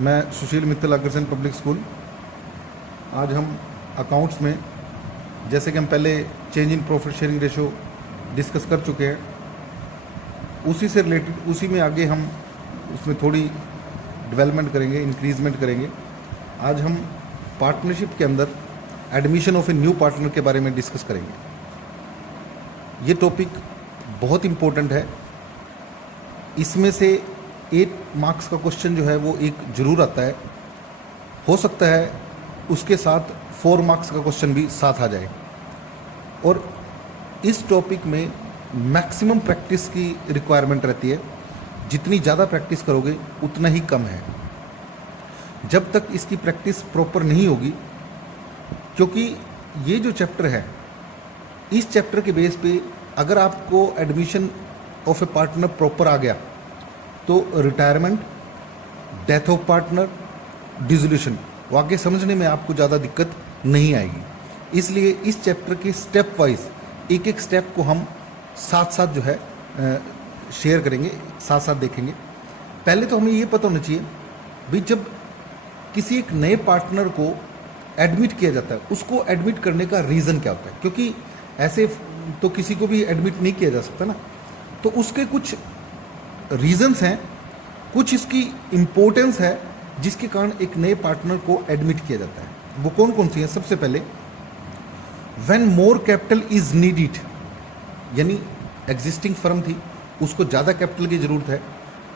मैं सुशील Mittal Agrasen public school. आज हम अकाउंट्स में, जैसे कि हम पहले change in profit sharing ratio discuss कर चुके हैं, उसी से रिलेटेड उसी में आगे हम उसमें थोड़ी डेवलपमेंट करेंगे, इंक्रीजमेंट करेंगे। आज हम पार्टनरशिप के अंदर admission of a new partner के बारे में डिस्कस करेंगे। ये टॉपिक बहुत इम्पोर्टेंट है। इसमें से 8 मार्क्स का क्वेश्चन जो है वो एक जरूर आता है। हो सकता है उसके साथ 4 मार्क्स का क्वेश्चन भी साथ आ जाए। और इस टॉपिक में मैक्सिमम प्रैक्टिस की रिक्वायरमेंट रहती है। जितनी ज़्यादा प्रैक्टिस करोगे उतना ही कम है। जब तक इसकी प्रैक्टिस प्रॉपर नहीं होगी, क्योंकि ये जो चैप्टर है, इस चैप्टर के बेस पे अगर आपको admission of a partner proper आ गया तो retirement, death of partner, dissolution वो आगे समझने में आपको ज़्यादा दिक्कत नहीं आएगी। इसलिए इस चैप्टर के स्टेप वाइज एक एक स्टेप को हम साथ साथ जो है शेयर करेंगे, साथ साथ देखेंगे। पहले तो हमें ये पता होना चाहिए भाई, जब किसी एक नए पार्टनर को एडमिट किया जाता है, उसको एडमिट करने का रीज़न क्या होता है, क्योंकि ऐसे तो किसी को भी एडमिट नहीं किया जा सकता ना। तो उसके कुछ रीजंस हैं, कुछ इसकी इम्पोर्टेंस है जिसके कारण एक नए पार्टनर को एडमिट किया जाता है। वो कौन कौन सी हैं? सबसे पहले, when more capital is needed, यानी एग्जिस्टिंग फर्म थी, उसको ज़्यादा कैपिटल की ज़रूरत है,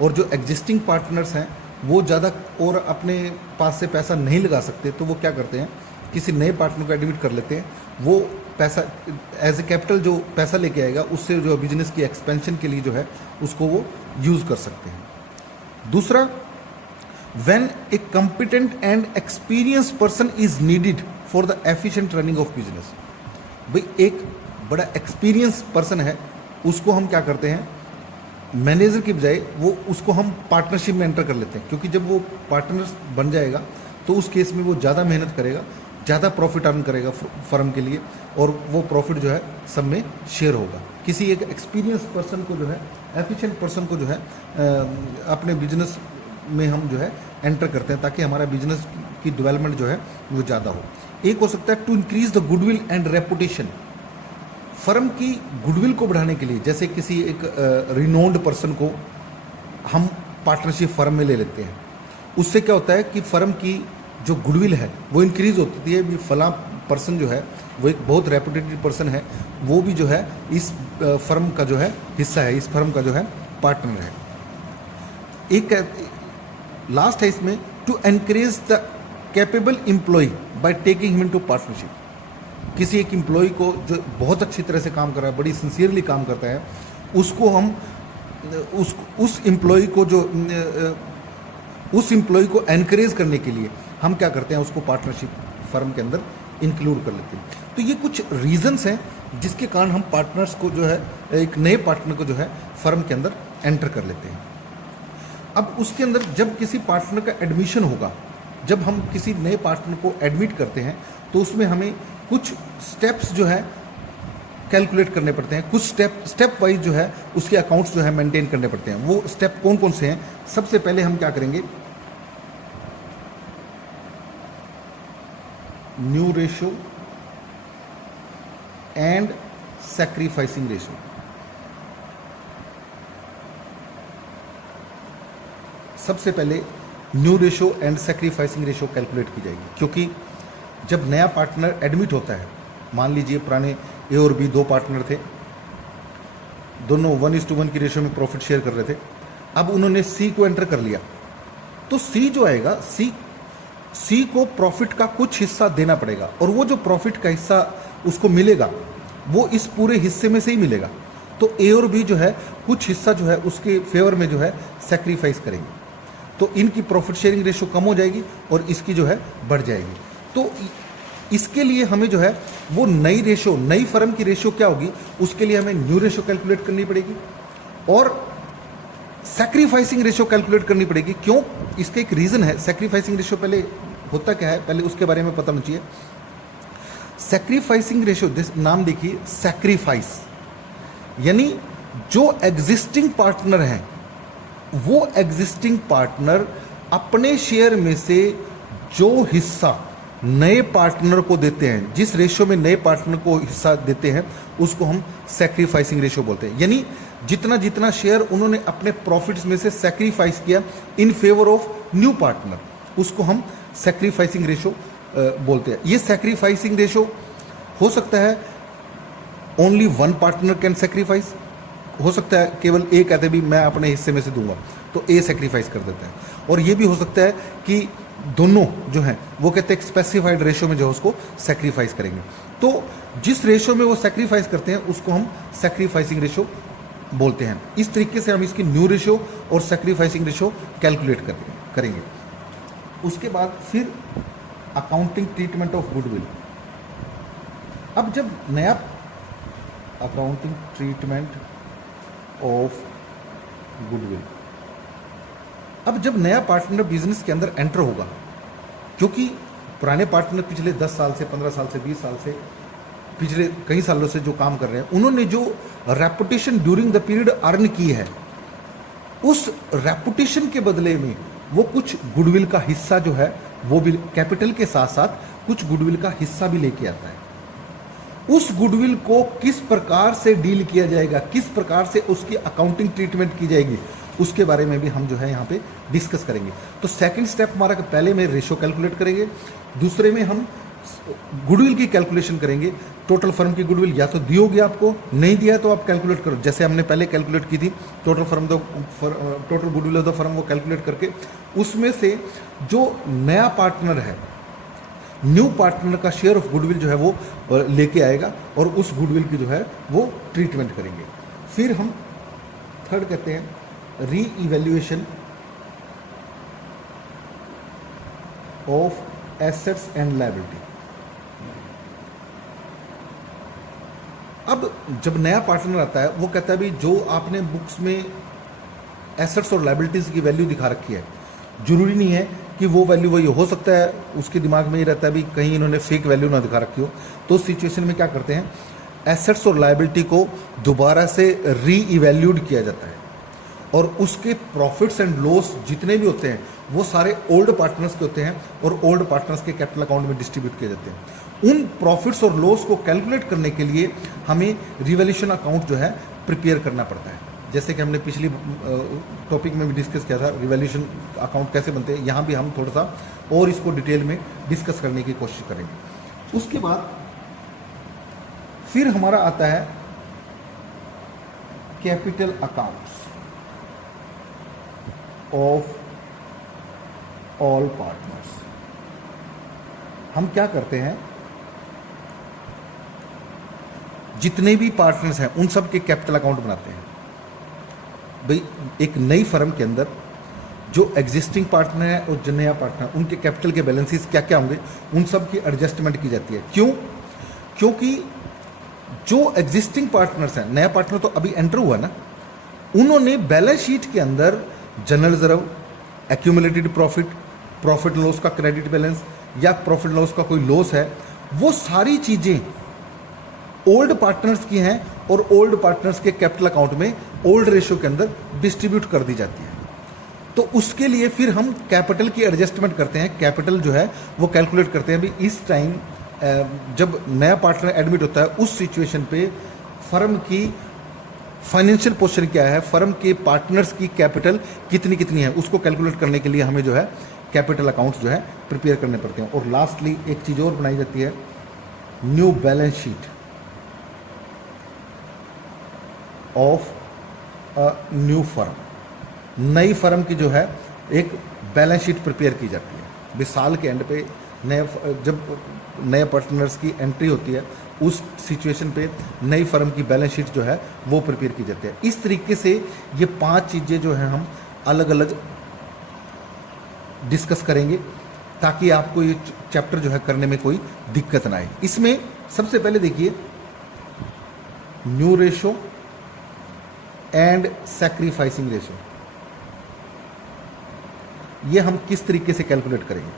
और जो एग्जिस्टिंग पार्टनर्स हैं वो ज़्यादा और अपने पास से पैसा नहीं लगा सकते, तो वो क्या करते हैं, किसी नए पार्टनर को एडमिट कर लेते हैं। वो पैसा एज ए कैपिटल जो पैसा लेके आएगा, उससे जो बिजनेस की एक्सपेंशन के लिए जो है उसको वो यूज़ कर सकते हैं। दूसरा, when a competent and experience person is needed for the efficient running of business. भाई एक बड़ा एक्सपीरियंस पर्सन है, उसको हम क्या करते हैं, मैनेजर की बजाय वो उसको हम पार्टनरशिप में एंटर कर लेते हैं, क्योंकि जब वो पार्टनर बन जाएगा तो उस केस में वो ज़्यादा मेहनत करेगा, ज़्यादा प्रॉफिट अर्न करेगा फर्म के लिए, और वो प्रॉफिट जो है सब में शेयर होगा। किसी एक एक्सपीरियंस पर्सन को जो है, एफिशिएंट पर्सन को जो है अपने बिजनेस में हम जो है एंटर करते हैं, ताकि हमारा बिजनेस की डेवलपमेंट जो है वो ज़्यादा हो। एक हो सकता है to increase the goodwill and reputation, firm की गुडविल को बढ़ाने के लिए। जैसे किसी एक रिनोन्ड पर्सन को हम पार्टनरशिप फर्म में ले लेते हैं, उससे क्या होता है कि फर्म की जो गुडविल है वो इंक्रीज होती है। भी फला पर्सन जो है वो एक बहुत रेपुटेटेड पर्सन है, वो भी जो है इस फर्म का जो है हिस्सा है, इस फर्म का जो है पार्टनर है। एक लास्ट है इसमें, to encourage the capable employ by taking him into partnership. किसी एक एम्प्लॉय को जो बहुत अच्छी तरह से काम कर रहा है, बड़ी सिंसियरली काम करता है, उसको हम उस एम्प्लॉय को जो उस एम्प्लॉय को एनकरेज करने के लिए हम क्या करते हैं, उसको पार्टनरशिप फर्म के अंदर इंक्लूड कर लेते हैं। तो ये कुछ रीजंस हैं जिसके कारण हम पार्टनर्स को जो है, एक नए पार्टनर को जो है फर्म के अंदर एंटर कर लेते हैं। अब उसके अंदर जब किसी पार्टनर का एडमिशन होगा, जब हम किसी नए पार्टनर को एडमिट करते हैं, तो उसमें हमें कुछ स्टेप्स जो है कैलकुलेट करने पड़ते हैं। कुछ स्टेप वाइज जो है उसके अकाउंट्स जो है मेंटेन करने पड़ते हैं। वो स्टेप कौन कौन से हैं? सबसे पहले हम क्या करेंगे, new ratio and sacrificing ratio. सबसे पहले new ratio and sacrificing ratio calculate की जाएगी, क्योंकि जब नया पार्टनर एडमिट होता है, मान लीजिए पुराने ए और बी 2 पार्टनर थे, दोनों 1:1 की रेशो में प्रॉफिट शेयर कर रहे थे। अब उन्होंने सी को एंटर कर लिया, तो सी जो आएगा, सी को प्रॉफिट का कुछ हिस्सा देना पड़ेगा, और वो जो प्रॉफिट का हिस्सा उसको मिलेगा वो इस पूरे हिस्से में से ही मिलेगा। तो ए और बी जो है कुछ हिस्सा जो है उसके फेवर में जो है सेक्रीफाइस करेंगे, तो इनकी प्रॉफिट शेयरिंग रेशो कम हो जाएगी और इसकी जो है बढ़ जाएगी। तो इसके लिए हमें जो है वो नई रेशो, नई फर्म की रेशो क्या होगी, उसके लिए हमें न्यू रेशो कैलकुलेट करनी पड़ेगी और सैक्रिफाइसिंग रेशो कैलकुलेट करनी पड़ेगी। क्यों? इसका एक रीज़न है। सैक्रिफाइसिंग रेशो पहले होता क्या है, पहले उसके बारे में पता होना चाहिए। सैक्रिफाइसिंग रेशो, नाम देखिए, सैक्रिफाइस, यानी जो एग्जिस्टिंग पार्टनर हैं वो एग्जिस्टिंग पार्टनर अपने शेयर में से जो हिस्सा नए पार्टनर को देते हैं, जिस रेशियो में नए पार्टनर को हिस्सा देते हैं, उसको हम सैक्रिफाइसिंग रेशियो बोलते हैं। यानी जितना जितना शेयर उन्होंने अपने प्रॉफिट्स में से सैक्रिफाइस किया in favour of new partner, उसको हम सैक्रिफाइसिंग रेशियो बोलते हैं। ये सैक्रिफाइसिंग रेशियो हो सकता है only one partner can sacrifice, हो सकता है केवल एक कहते भी मैं अपने हिस्से में से दूंगा तो ए सैक्रिफाइस कर देता है, और ये भी हो सकता है कि दोनों जो हैं वो कहते हैं स्पेसिफाइड रेशियो में जो उसको सैक्रिफाइस करेंगे। तो जिस रेशियो में वो सैक्रिफाइस करते हैं उसको हम सैक्रिफाइसिंग रेशियो बोलते हैं। इस तरीके से हम इसकी न्यू रेशियो और सैक्रिफाइसिंग रेशियो कैलकुलेट करेंगे। उसके बाद फिर अकाउंटिंग ट्रीटमेंट ऑफ गुडविल। अब जब नया अकाउंटिंग ट्रीटमेंट ऑफ गुडविल, अब जब नया पार्टनर बिजनेस के अंदर एंटर होगा, क्योंकि पुराने पार्टनर पिछले 10 साल से 15 साल से 20 साल से पिछले कई सालों से जो काम कर रहे हैं, उन्होंने जो reputation during the period earn की है, उस रेपुटेशन के बदले में वो कुछ गुडविल का हिस्सा जो है वो भी कैपिटल के साथ साथ कुछ गुडविल का हिस्सा भी लेके आता है। उस गुडविल को किस प्रकार से डील किया जाएगा, किस प्रकार से उसकी अकाउंटिंग ट्रीटमेंट की जाएगी, उसके बारे में भी हम जो है यहाँ पे डिस्कस करेंगे। तो सेकंड स्टेप हमारा पहले में रेशियो कैलकुलेट करेंगे, दूसरे में हम गुडविल की कैलकुलेशन करेंगे। टोटल फर्म की गुडविल या तो दी होगी आपको, नहीं दिया तो आप कैलकुलेट करो, जैसे हमने पहले कैलकुलेट की थी total goodwill of the firm, वो कैलकुलेट करके उसमें से जो नया पार्टनर है, न्यू पार्टनर का शेयर ऑफ गुडविल जो है वो लेके आएगा और उस गुडविल की जो है वो ट्रीटमेंट करेंगे। फिर हम थर्ड कहते हैं री evaluation of assets and liability. अब जब नया पार्टनर आता है वो कहता है भी जो आपने बुक्स में एसेट्स और लायबिलिटीज की वैल्यू दिखा रखी है, जरूरी नहीं है कि वो वैल्यू वही हो सकता है उसके दिमाग में ही रहता है भी कहीं इन्होंने फेक वैल्यू ना दिखा रखी हो। तो उस सिचुएशन में क्या करते हैं, एसेट्स और लायबिलिटी को दोबारा से री इवैल्यूड किया जाता है और उसके प्रॉफिट्स एंड लॉस जितने भी होते हैं वो सारे ओल्ड पार्टनर्स के होते हैं और ओल्ड पार्टनर्स के कैपिटल अकाउंट में डिस्ट्रीब्यूट किए जाते हैं। उन प्रॉफिट्स और लॉस को कैलकुलेट करने के लिए हमें रिवैल्यूएशन अकाउंट जो है प्रिपेयर करना पड़ता है। जैसे कि हमने पिछली टॉपिक में भी डिस्कस किया था रिवैल्यूएशन अकाउंट कैसे बनते हैं, यहाँ भी हम थोड़ा सा और इसको डिटेल में डिस्कस करने की कोशिश करेंगे। उसके बाद फिर हमारा आता है capital accounts of all partners. हम क्या करते हैं, जितने भी पार्टनर्स हैं उन सब के कैपिटल अकाउंट बनाते हैं। भाई एक नई फर्म के अंदर जो एग्जिस्टिंग पार्टनर है और जो नया पार्टनर, उनके कैपिटल के बैलेंसेस क्या क्या होंगे, उन सब की एडजस्टमेंट की जाती है। क्यों? क्योंकि जो एग्जिस्टिंग पार्टनर्स हैं, नया पार्टनर तो अभी एंटर हुआ ना, उन्होंने बैलेंस शीट के अंदर general reserve, accumulated profit, profit loss का क्रेडिट बैलेंस या प्रॉफिट लॉस का कोई लॉस है, वो सारी चीजें ओल्ड पार्टनर्स की हैं और ओल्ड पार्टनर्स के कैपिटल अकाउंट में ओल्ड रेशियो के अंदर डिस्ट्रीब्यूट कर दी जाती है। तो उसके लिए फिर हम कैपिटल की एडजस्टमेंट करते हैं, कैपिटल जो है वो कैलकुलेट करते हैं। अभी इस टाइम जब नया पार्टनर एडमिट होता है उस सिचुएशन पे फर्म की फाइनेंशियल पोजीशन क्या है, फर्म के पार्टनर्स की कैपिटल कितनी कितनी है, उसको कैलकुलेट करने के लिए हमें जो है कैपिटल अकाउंट्स जो है प्रिपेयर करने पड़ते हैं। और लास्टली एक चीज़ और बनाई जाती है, new balance sheet of a new firm. नई फर्म की जो है एक बैलेंस शीट प्रिपेयर की जाती है। भी साल के एंड पे जब नए पार्टनर्स की एंट्री होती है उस सिचुएशन पे नई फर्म की बैलेंस शीट जो है वो प्रिपेयर की जाती है। इस तरीके से ये 5 चीज़ें जो हैं हम अलग अलग डिस्कस करेंगे ताकि आपको ये चैप्टर जो है करने में कोई दिक्कत ना आए। इसमें सबसे पहले देखिए new ratio and sacrificing ratio, ये हम किस तरीके से कैलकुलेट करेंगे।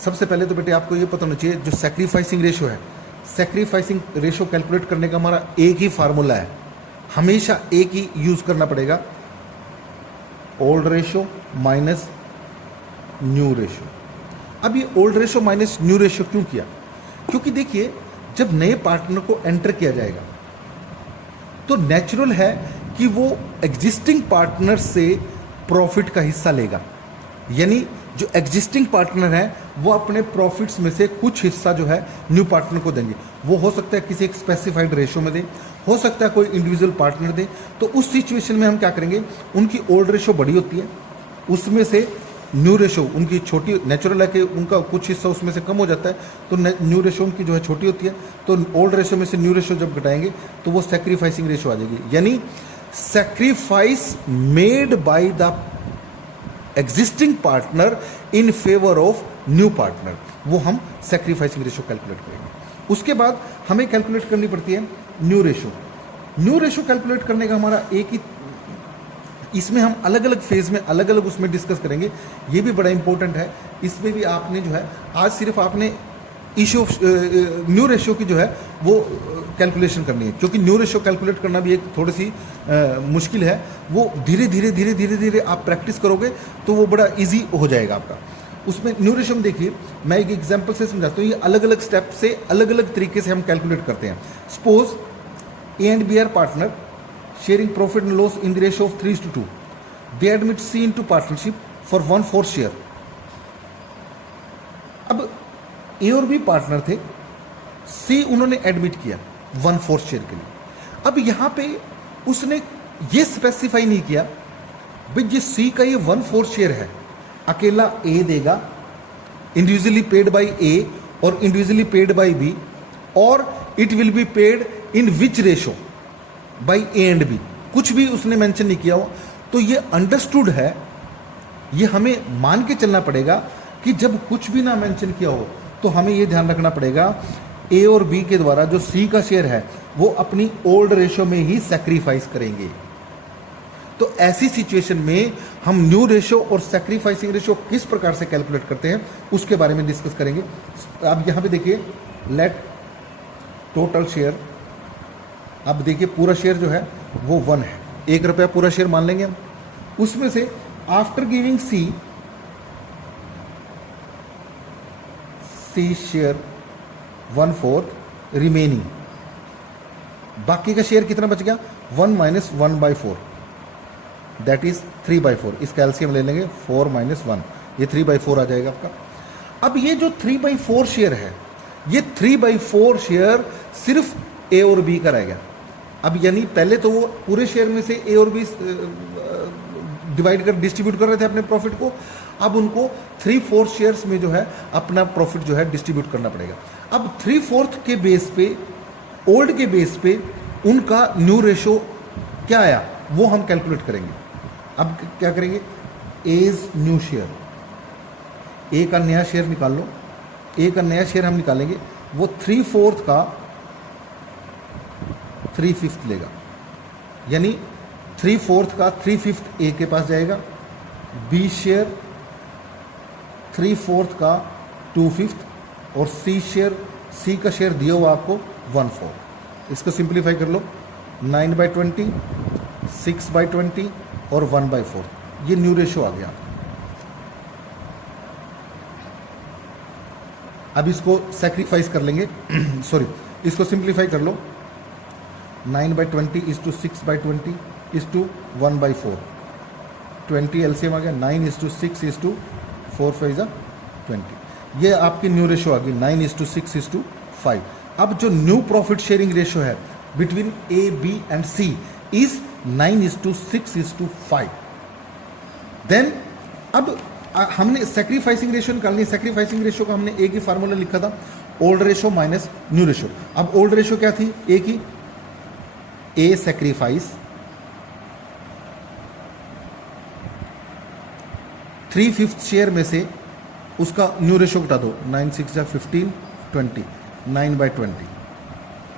सबसे पहले तो बेटे आपको ये पता होना चाहिए जो सैक्रिफाइसिंग रेशो है, सैक्रिफाइसिंग रेशो कैलकुलेट करने का हमारा एक ही फार्मूला है, हमेशा एक ही यूज करना पड़ेगा, old ratio minus new ratio. अब ये old ratio minus new ratio क्यों किया? क्योंकि देखिए, जब नए पार्टनर को एंटर किया जाएगा तो नेचुरल है कि वो एग्जिस्टिंग पार्टनर से प्रॉफिट का हिस्सा लेगा। यानी जो एग्जिस्टिंग पार्टनर है वो अपने प्रॉफिट्स में से कुछ हिस्सा जो है न्यू पार्टनर को देंगे। वो हो सकता है किसी एक स्पेसिफाइड रेशो में दे, हो सकता है कोई इंडिविजुअल पार्टनर दे। तो उस सिचुएशन में हम क्या करेंगे, उनकी ओल्ड रेशो बड़ी होती है, उसमें से न्यू रेशो उनकी छोटी, नेचुरल है कि उनका कुछ हिस्सा उसमें से कम हो जाता है, तो न्यू रेशो उनकी जो है छोटी होती है। तो ओल्ड रेशो में से न्यू रेशो जब घटाएंगे तो वो सैक्रिफाइसिंग रेशो आ जाएगी। यानी sacrifice made by the existing partner in favour of new partner, वो हम सैक्रिफाइसिंग रेशो कैलकुलेट करेंगे। उसके बाद हमें कैलकुलेट करनी पड़ती है new ratio. New ratio calculate करने का हमारा एक ही, इसमें हम अलग अलग फेज में अलग अलग उसमें डिस्कस करेंगे। ये भी बड़ा इंपॉर्टेंट है। इसमें भी आपने जो है आज सिर्फ आपने इशू न्यू रेशो की जो है वो कैलकुलेशन करनी है, क्योंकि न्यू रेशो कैलकुलेट करना भी एक थोड़ी सी मुश्किल है। वो धीरे धीरे आप प्रैक्टिस करोगे तो वो बड़ा इजी हो जाएगा आपका। उसमें न्यू रेशो में देखिए, मैं एक एग्जांपल से समझाता हूँ। ये अलग अलग स्टेप से अलग अलग तरीके से हम कैलकुलेट करते हैं। Suppose A and B are partner sharing profit and loss in the ratio of 3:2. They admit C into partnership for 1/4 share. अब ए और बी पार्टनर थे, सी उन्होंने एडमिट किया 1/4 शेयर के लिए। अब यहां पे उसने ये स्पेसिफाई नहीं किया भाई जिस सी का ये 1/4 शेयर है अकेला ए देगा, इंडिविजुअली पेड बाय ए और इंडिविजुअली पेड बाय बी, और it will be paid in which ratio by A and B. कुछ भी उसने मेंशन नहीं किया हो। तो ये अंडरस्टूड है, ये हमें मान के चलना पड़ेगा कि जब कुछ भी ना मेंशन किया हो तो हमें ये ध्यान रखना पड़ेगा ए और बी के द्वारा जो सी का शेयर है वो अपनी ओल्ड रेशो में ही सैक्रिफाइस करेंगे। तो ऐसी सिचुएशन में हम न्यू रेशो और सैक्रिफाइसिंग रेशो किस प्रकार से कैलकुलेट करते हैं उसके बारे में डिस्कस करेंगे। अब यहां पे देखिए, लेट टोटल शेयर, अब देखिए पूरा शेयर जो है वो 1 है, 1 रुपया पूरा शेयर मान लेंगे हम। उसमें से after giving C share 1/4 remaining, बाकी का शेयर कितना बच गया 1 - 1/4, दैट इज 3/4। इसका एलसीएम ले लेंगे 4 - 1, ये 3/4 आ जाएगा आपका। अब ये जो 3/4 शेयर है, ये 3/4 शेयर सिर्फ ए और बी का रहेगा। अब यानी पहले तो वो पूरे शेयर में से ए और बी डिवाइड कर डिस्ट्रीब्यूट कर रहे थे अपने प्रॉफिट को। अब उनको 3/4 शेयर्स में जो है अपना प्रॉफिट जो है डिस्ट्रीब्यूट करना पड़ेगा। अब 3/4 के बेस पे, ओल्ड के बेस पे उनका न्यू रेशो क्या आया वो हम कैलकुलेट करेंगे। अब क्या करेंगे, एज न्यू शेयर, ए का नया शेयर निकाल लो। ए का नया शेयर हम निकालेंगे, वो 3/4 का 3/5 लेगा, यानी 3/4 का 3/5 ए के पास जाएगा। बी शेयर 3/4 का 2/5 और सी शेयर, सी का शेयर दिया हुआ आपको 1/4। इसको सिंप्लीफाई कर लो, 9/20, 6/20 और 1/4। ये न्यू रेशो आ गया। अब इसको सैक्रिफाइस कर लेंगे सॉरी, इसको सिंप्लीफाई कर लो। 9/20 is to 6/20 is to 1/4, 20 LCM आ गया। 9 इज टू 6 इज टू 4 5 जा 20। ये आपकी न्यू रेशो आ गई 9 इज टू 6 इज टू 5। अब जो न्यू प्रॉफिट शेयरिंग रेशो है between A B and C is 9 is to 6 is to 5। Then अब हमने सैक्रिफाइसिंग रेशो निकालनी है। सैक्रिफाइसिंग रेशो का हमने ए की फार्मूला लिखा था, old ratio minus new ratio. अब ओल्ड रेशो क्या थी ए की, ए सैक्रिफाइस 3/5 शेयर में से उसका न्यू रेशो घटा दो, 9 6 जा 15 20, 9/20।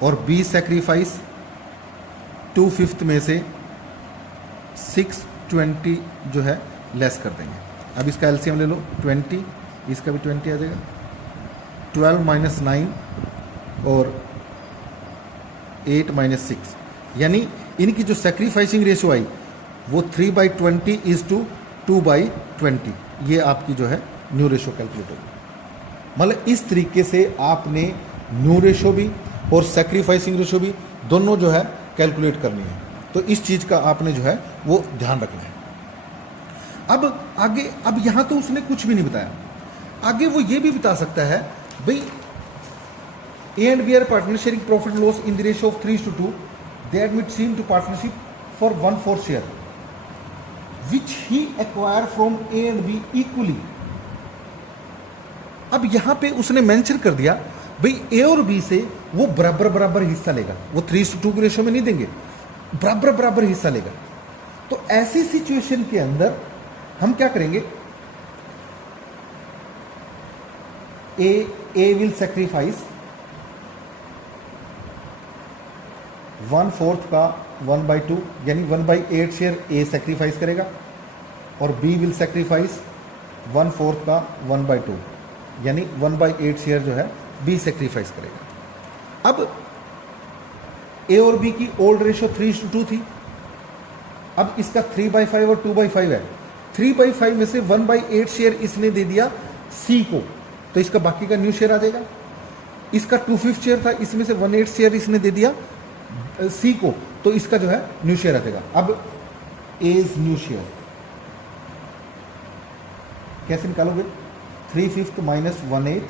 और बी सैक्रिफाइस 2/5 में से 6 20 जो है लेस कर देंगे। अब इसका एलसीएम ले लो 20, इसका भी 20 आ जाएगा। 12 - 9 और 8 - 6, यानी इनकी जो सैक्रिफाइसिंग रेशो आई वो 3/20 इज टू 2/20। ये आपकी जो है न्यू रेशो कैलकुलेट होगी। मतलब इस तरीके से आपने न्यू रेशो भी और सेक्रीफाइसिंग रेशो भी दोनों जो है कैलकुलेट करनी है। तो इस चीज़ का आपने जो है वो ध्यान रखना है। अब आगे, अब यहाँ तो उसने कुछ भी नहीं बताया, आगे वो ये भी बता सकता है भाई A and B are partners sharing profit and loss in the ratio of 3:2. They admit C into partnership for 1/4 share, which he acquire from A and B equally. अब यहाँ पे उसने मेंशन कर दिया भाई A और B से वो बराबर बराबर हिस्सा लेगा, वो 3:2 के रेशो में नहीं देंगे, बराबर बराबर हिस्सा लेगा। तो ऐसी सिचुएशन के अंदर हम क्या करेंगे, A will sacrifice 1/4 का 1/2 यानी 1/8 शेयर A सेक्रीफाइस करेगा और B विल सेक्रीफाइस 1/4 का 1/2 यानी 1/8 शेयर जो है B सेक्रीफाइस करेगा। अब A और B की ओल्ड रेशो 3:2 थी, अब इसका 3/5 और 2/5 है। 3/5 में से 1/8 शेयर इसने दे दिया C को, तो इसका बाकी का न्यू शेयर आ जाएगा। इसका 2/5 शेयर था, इसमें से 1/8 शेयर इसने दे दिया C को, तो इसका जो है न्यू शेयर आ जाएगा। अब A's न्यू शेयर कैसे निकालोगे, 3/5 माइनस 1/8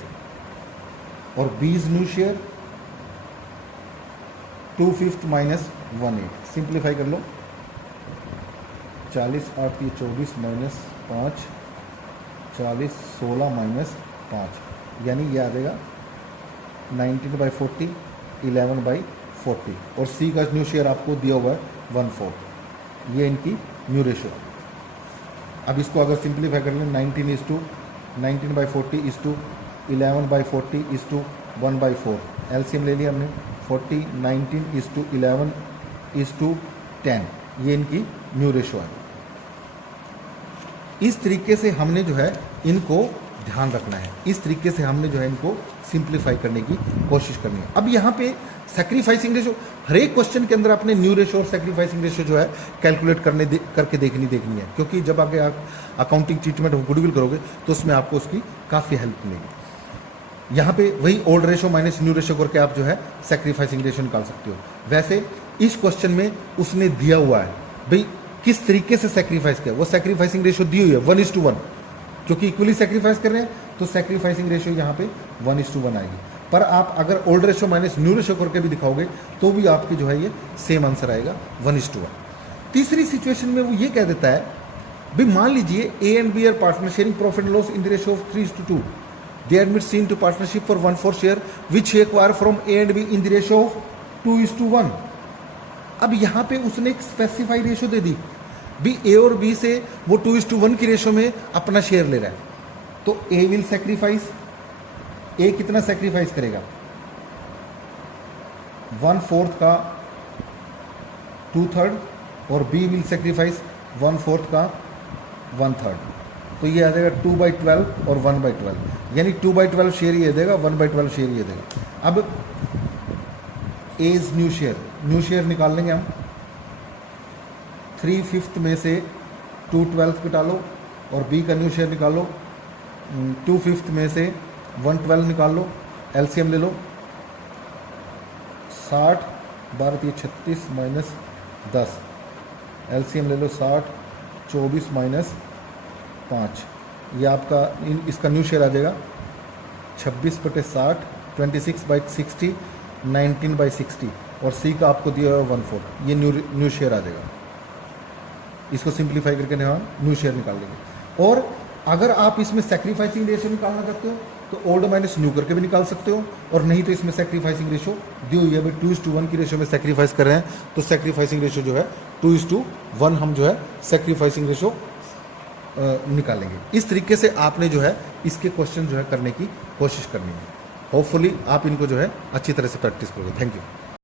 और B's new share 2/5 minus 1/8। Simplify कर लो, 40 8 24 माइनस 5 40 16 माइनस 5 यानी ये आ जाएगा 19/40 11/40 और C का न्यू शेयर आपको दिया हुआ है 1/4। ये इनकी न्यू रेशो। अब इसको अगर सिंप्लीफाई कर लें 19/40 is to 11/40 is to 1/4, LCM ले लिया हमने, 40 19 इज टू 11 इज टू 10, ये इनकी न्यू रेशो है। इस तरीके से हमने जो है इनको ध्यान रखना है, इस तरीके से हमने जो है इनको सिंप्लीफाई करने की कोशिश करनी है। अब यहाँ पे सैक्रिफाइसिंग रेशो, हर एक क्वेश्चन के अंदर आपने न्यू रेशो और सैक्रिफाइसिंग रेशो जो है कैलकुलेट करके देखनी है, क्योंकि जब आगे आप अकाउंटिंग ट्रीटमेंट ऑफ गुडविल करोगे तो उसमें आपको उसकी काफ़ी हेल्प मिलेगी। यहाँ पे वही old ratio minus new ratio करके आप जो है सैक्रिफाइसिंग रेशो निकाल सकते हो। वैसे इस क्वेश्चन में उसने दिया हुआ है भाई किस तरीके से सैक्रिफाइस किया, वो सैक्रिफाइसिंग रेशो दी हुई है 1:1, क्योंकि इक्वली सैक्रिफाइस कर रहे हैं तो सैक्रिफाइसिंग रेशो यहाँ पे 1:1 आएगी। पर आप अगर old ratio minus new ratio करके भी दिखाओगे तो भी आपकी जो है ये सेम आंसर आएगा 1:1। तीसरी सिचुएशन में वो ये कह देता है भाई मान लीजिए A and B are partner sharing profit and loss in the ratio of 3:2, they admit C into partnership for 1/4 share which he acquire from A and B in the ratio of 2:1। अब यहाँ पे उसने एक specified ratio दे दी भी A और B से वो 2:1 की रेशो में अपना शेयर ले रहा है, तो A विल सेक्रीफाइस, A कितना सेक्रीफाइस करेगा 1/4 का 2/3 और B विल सेक्रीफाइस 1/4 का 1/3, तो ये आ जाएगा 2/12 और 1/12 यानी 2/12 शेयर ये देगा, 1/12 शेयर ये देगा। अब A's न्यू शेयर निकाल लेंगे हम, 3/5 में से 2/12 घटा और B का न्यू शेयर निकालो, 2/5 में से 1/12 निकाल लो, एलसीएम ले लो, 60 12 36 माइनस 10, एलसीएम ले लो 60 24 माइनस 5, ये आपका इसका न्यू शेयर आ जाएगा 26/60 26/60 19/60 और C का आपको दिया हुआ 1/4, ये न्यू शेयर आ जाएगा। इसको सिंप्लीफाई करके न्यू शेयर निकाल देंगे। और अगर आप इसमें सैक्रिफाइसिंग रेशो निकालना चाहते हो तो ओल्ड माइनस न्यू करके भी निकाल सकते हो, और नहीं तो इसमें सैक्रिफाइसिंग रेशो दी हुई है भाई 2:1 की रेशो में सैक्रिफाइस कर रहे हैं तो सैक्रिफाइसिंग रेशो जो है 2:1 हम जो है सैक्रिफाइसिंग रेशो निकालेंगे। इस तरीके से आपने जो है इसके क्वेश्चन जो है करने की कोशिश करनी है। होपफुली आप इनको जो है अच्छी तरह से प्रैक्टिस करोगे। Thank you.